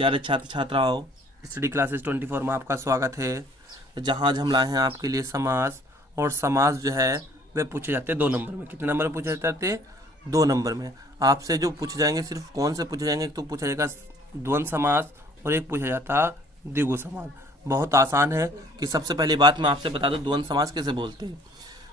प्यारे छात्र छात्राओं, स्टडी क्लासेस 24 में आपका स्वागत है। जहाँ आज हम लाए हैं आपके लिए समास, और समास जो है वे पूछे जाते हैं 2 नंबर में। कितने नंबर में पूछे जाते हैं? 2 नंबर में। आपसे जो पूछे जाएंगे सिर्फ कौन से पूछे जाएंगे, तो पूछा जाएगा द्वंद्व समास और एक पूछा जाता द्विगु समास। बहुत आसान है कि सबसे पहली बात मैं आपसे बता दूं द्वंद्व समास कैसे बोलते हैं।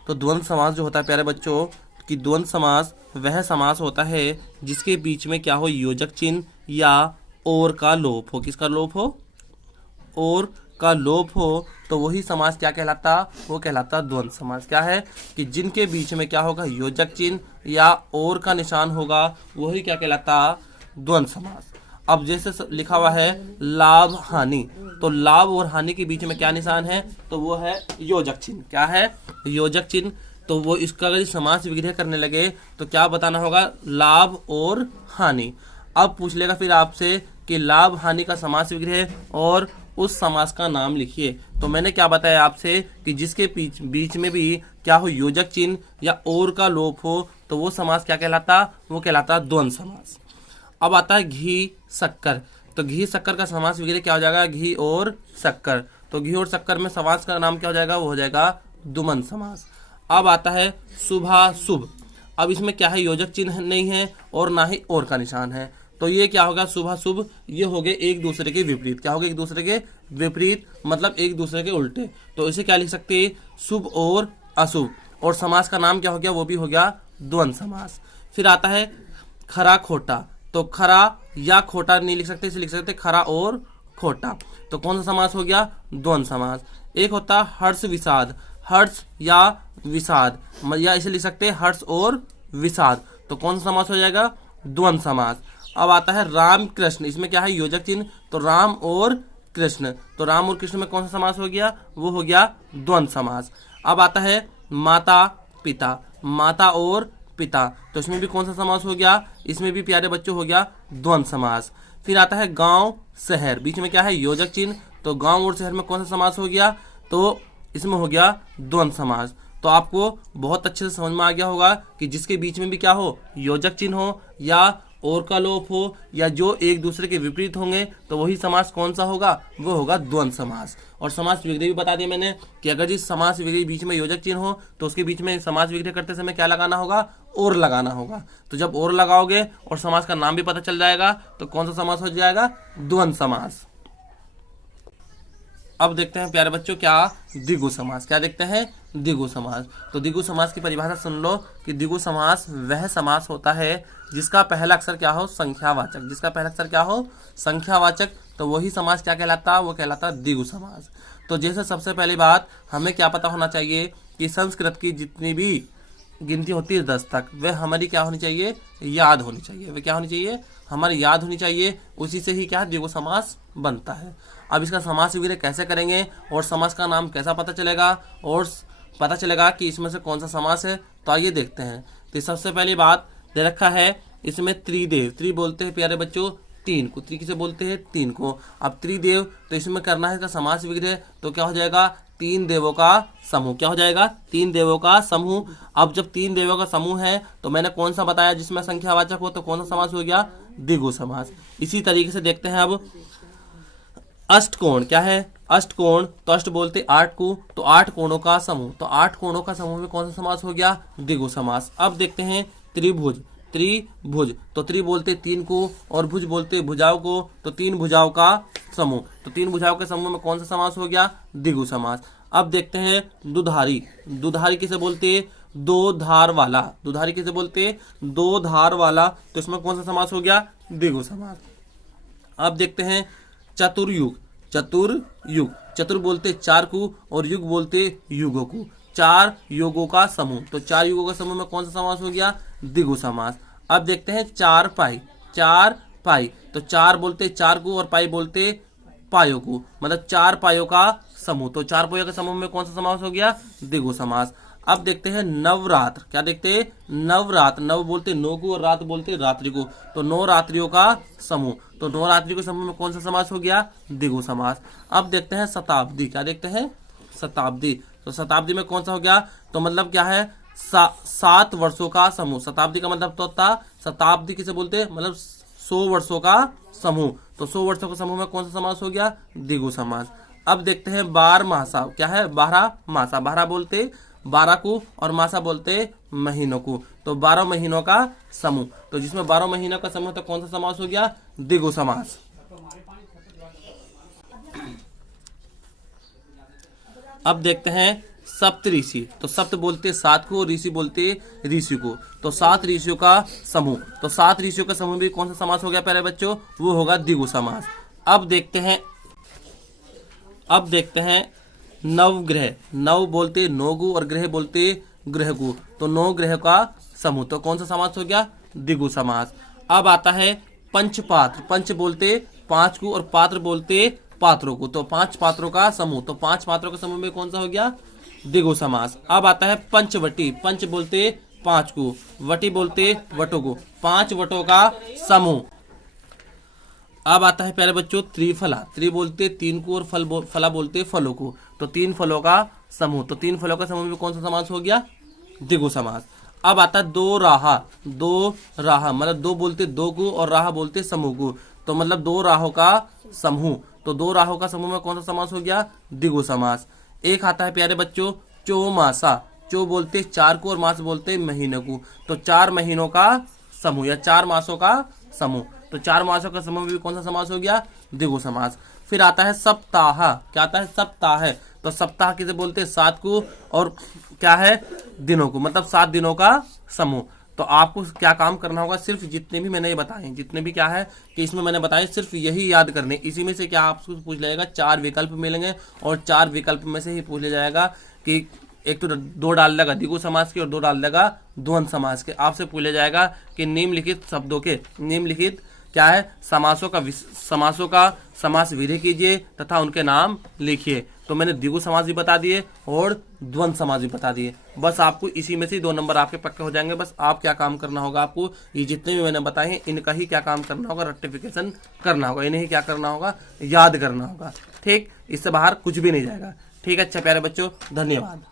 तो द्वंद्व समास जो होता है प्यारे बच्चों कि द्वंद्व समास वह समास होता है जिसके बीच में क्या हो, योजक चिन्ह या और का लोप हो। किसका लोप हो? और का लोप हो, तो वही समास क्या कहलाता? वो कहलाता द्वंद्व समास। क्या है कि जिनके बीच में क्या होगा, योजक चिन्ह या और का निशान होगा, वही क्या कहलाता? द्वंद्व समास। अब जैसे लिखा हुआ है लाभ हानि, तो लाभ और हानि के बीच में क्या निशान है? तो वो है योजक चिन्ह। क्या है? योजक चिन्ह। तो वो इसका अगर समास विग्रह करने लगे तो क्या बताना होगा? लाभ और हानि। अब पूछ लेगा फिर आपसे कि लाभ हानि का समास विग्रह और उस समास का नाम लिखिए। तो मैंने क्या बताया आपसे कि जिसके बीच में भी क्या हो, योजक चिन्ह या और का लोप हो, तो वो समास क्या कहलाता? वो कहलाता द्वंद्व समास। अब आता है घी शक्कर। तो घी शक्कर का समास विग्रह क्या हो जाएगा? घी और शक्कर। तो घी और शक्कर में समास का नाम क्या हो जाएगा? वो हो जाएगा द्विमंद समास। अब आता है शुभा शुभ। अब इसमें क्या है, योजक चिन्ह नहीं है और ना ही और का निशान है, तो ये क्या होगा? शुभा शुभ ये हो गए एक दूसरे के विपरीत। क्या हो गए? एक दूसरे के विपरीत, मतलब एक दूसरे के उल्टे। तो इसे क्या लिख सकते हैं? शुभ और अशुभ। और समास का नाम क्या हो गया? वो भी हो गया द्वंद्व समास। फिर आता है खरा खोटा। तो खरा या खोटा नहीं लिख सकते, इसे लिख सकते खरा और खोटा। तो कौन सा समास हो गया? द्वंद्व समास। एक होता हर्ष विषाद। हर्ष या विषाद, या इसे लिख सकते हैं हर्ष और विषाद। तो कौन सा समास हो जाएगा? द्वंद्व समास। अब आता है राम कृष्ण। इसमें क्या है? योजक चिन्ह। तो राम और कृष्ण। तो राम और कृष्ण में कौन सा समास हो गया? वो हो गया द्वंद्व समास। अब आता है माता पिता। माता और पिता, तो इसमें भी कौन सा समास हो गया? इसमें भी प्यारे बच्चों हो गया द्वंद्व समास। फिर आता है गांव शहर। बीच में क्या है? योजक चिन्ह। तो गांव और शहर में कौन सा समास हो गया? तो इसमें हो गया द्वंद्व समास। तो आपको बहुत अच्छे से समझ में आ गया होगा कि जिसके बीच में भी क्या हो, योजक चिन्ह हो या और का लोप हो या जो एक दूसरे के विपरीत होंगे, तो वही समास कौन सा होगा? वो होगा द्वंद्व समास। और समास विग्रह भी बता दिया मैंने कि अगर जिस समास विग्रह बीच में योजक चिन्ह हो तो उसके बीच में समास विग्रह करते समय क्या लगाना होगा? और लगाना होगा। तो जब और लगाओगे और समास का नाम भी पता चल जाएगा, तो कौन सा समास हो जाएगा? द्वंद्व समास। अब देखते हैं प्यारे बच्चों क्या द्विगु समास। क्या देखते हैं? द्विगु समास। तो द्विगु समास की परिभाषा सुन लो कि द्विगु समास वह समास होता है जिसका पहला अक्षर क्या हो? संख्यावाचक। जिसका पहला अक्षर क्या हो? संख्यावाचक। तो वही समास क्या कहलाता? वो कहलाता द्विगु समास। तो जैसे सबसे पहली बात हमें क्या पता होना चाहिए कि संस्कृत की जितनी भी गिनती होती है 10 तक, वह हमारी क्या होनी चाहिए? याद होनी चाहिए। वह क्या होनी चाहिए? हमारी याद होनी चाहिए। उसी से ही क्या है? द्विगु समास बनता है। अब इसका समास विग्रह कैसे करेंगे और समास का नाम कैसा पता चलेगा और पता चलेगा कि इसमें से कौन सा समास है, तो आइए देखते हैं। तो सबसे पहली बात दे रखा है इसमें त्रिदेव। त्रि बोलते हैं प्यारे बच्चों 3 को। त्रि किसे बोलते हैं? 3 को। अब त्रिदेव, तो इसमें करना है इसका समास विग्रह, तो क्या हो जाएगा? 3 देवों का समूह। क्या हो जाएगा? 3 देवों का समूह। अब जब 3 देवों का समूह है तो मैंने कौन सा बताया जिसमें संख्यावाचक हो, तो कौन सा समास हो गया? द्विगु समास। इसी तरीके से देखते हैं अब अष्टकोण। क्या है? अष्टकोण। तो अष्ट बोलते 8 को, तो 8 कोणों का समूह। तो 8 कोणों का समूह में कौन सा समास हो गया? द्विगु समास। अब देखते हैं त्रिभुज। त्रिभुज, तो त्रि बोलते 3 को और भुज बोलते भुजाओं को, तो 3 भुजाओं का समूह। तो 3 भुजाओं के समूह में कौन सा समास हो गया? द्विगु समास। अब देखते हैं दुधारी। दुधारी किसे बोलते? 2 धार वाला। दुधारी किसे बोलते? 2 धार वाला। तो इसमें कौन सा समास हो गया? द्विगु समास। अब देखते हैं चतुर्युग। चतुर्युग, चतुर बोलते 4 को और युग बोलते युगों को। 4 युगों का समूह। तो 4 युगों का समूह में कौन सा समास हो गया? द्विगु समास। अब देखते हैं 4 पाई। 4 पाई, तो 4 बोलते 4 को और पाई बोलते पायों को, मतलब 4 पायों का समूह। तो 4 पायों के समूह में कौन सा समास हो गया? द्विगु समास। अब देखते हैं नवरात्र। क्या देखते हैं? नवरात्र। नव बोलते 9 को और रात बोलते रात्रि को, तो 9 रात्रियों का समूह। तो 9 रात्रियों के समूह में कौन सा समास हो गया? द्विगु समास। अब देखते हैं शताब्दी। क्या देखते हैं? शताब्दी। तो शताब्दी में कौन सा हो गया? तो मतलब क्या है? 7 वर्षों का समूह। शताब्दी का मतलब तो होता, शताब्दी किसे बोलते हैं? मतलब 100 वर्षों का समूह। तो 100 वर्षों के समूह में कौन सा समास हो गया? द्विगु समास। अब देखते हैं बारहमासा क्या है? 12 मासा। 12 बोलते 12 को और मासा बोलते महीनों को, तो 12 महीनों का समूह। तो जिसमें 12 महीनों का समूह तो कौन सा समास हो गया? द्विगु समास। अब देखते हैं सप्त ऋषि। तो सप्त बोलते 7 को, ऋषि बोलते ऋषि को, तो 7 ऋषियों का समूह। तो 7 ऋषियों का समूह भी कौन सा समास हो गया प्यारे बच्चों? वो होगा द्विगु समास। अब देखते हैं नवग्रह। नव बोलते नौगु और ग्रह बोलते ग्रह को, तो 9 ग्रह का समूह। तो कौन सा समास हो गया? द्विगु समास। अब आता है पंचपात्र। पंच बोलते 5 को और पात्र बोलते पात्रों को, तो 5 पात्रों का समूह। तो 5 पात्रों का समूह में कौन सा हो गया? द्विगु समास। अब आता है पंचवटी। पंच बोलते 5 को, वटी बोलते वटों को, 5 वटों का समूह। अब आता है प्यारे बच्चों त्रिफला। त्रि बोलते 3 को और फला बोलते फलों को, तो 3 फलों का समूह। तो 3 फलों का समूह में कौन सा समास हो गया? द्विगु समास। अब आता है दो राहा। दो राहा मतलब 2 बोलते 2 को और राहा बोलते समूह को, तो मतलब 2 राहों का समूह। तो 2 राहों का समूह में कौन सा समास हो गया? द्विगु समास। एक आता है प्यारे बच्चों चौमासा। चौ बोलते 4 को और मास बोलते महीने को, तो 4 महीनों का समूह या 4 मासों का समूह। तो 4 मासों का समूह भी कौन सा समास हो गया? द्विगु समास। फिर आता है सप्ताह। क्या आता है? सप्ताह। तो सप्ताह किसे बोलते? 7 को और क्या है? दिनों को, मतलब 7 दिनों का समूह। तो आपको क्या काम करना होगा? सिर्फ जितने भी मैंने ये बताए, जितने भी क्या है कि इसमें मैंने बताए, सिर्फ यही याद करने। इसी में से क्या आपको पूछ लेगा? 4 विकल्प मिलेंगे और 4 विकल्प में से ही पूछ लिया जाएगा कि एक तो 2 डाल देगा द्विगु समास के और 2 डाल देगा द्वंद्व समास के। आपसे पूछा जाएगा कि निम्नलिखित शब्दों के, निम्नलिखित क्या है? समासों का समास विधि कीजिए तथा उनके नाम लिखिए। तो मैंने द्विगु समास भी बता दिए और द्वंद्व समास भी बता दिए। बस आपको इसी में से 2 नंबर आपके पक्के हो जाएंगे। बस आप क्या काम करना होगा? आपको ये जितने भी मैंने बताए हैं इनका ही क्या काम करना होगा? रेक्टिफिकेशन करना होगा। इन्हें ही क्या करना होगा? याद करना होगा। ठीक, इससे बाहर कुछ भी नहीं जाएगा। ठीक है, अच्छा प्यारे बच्चों, धन्यवाद।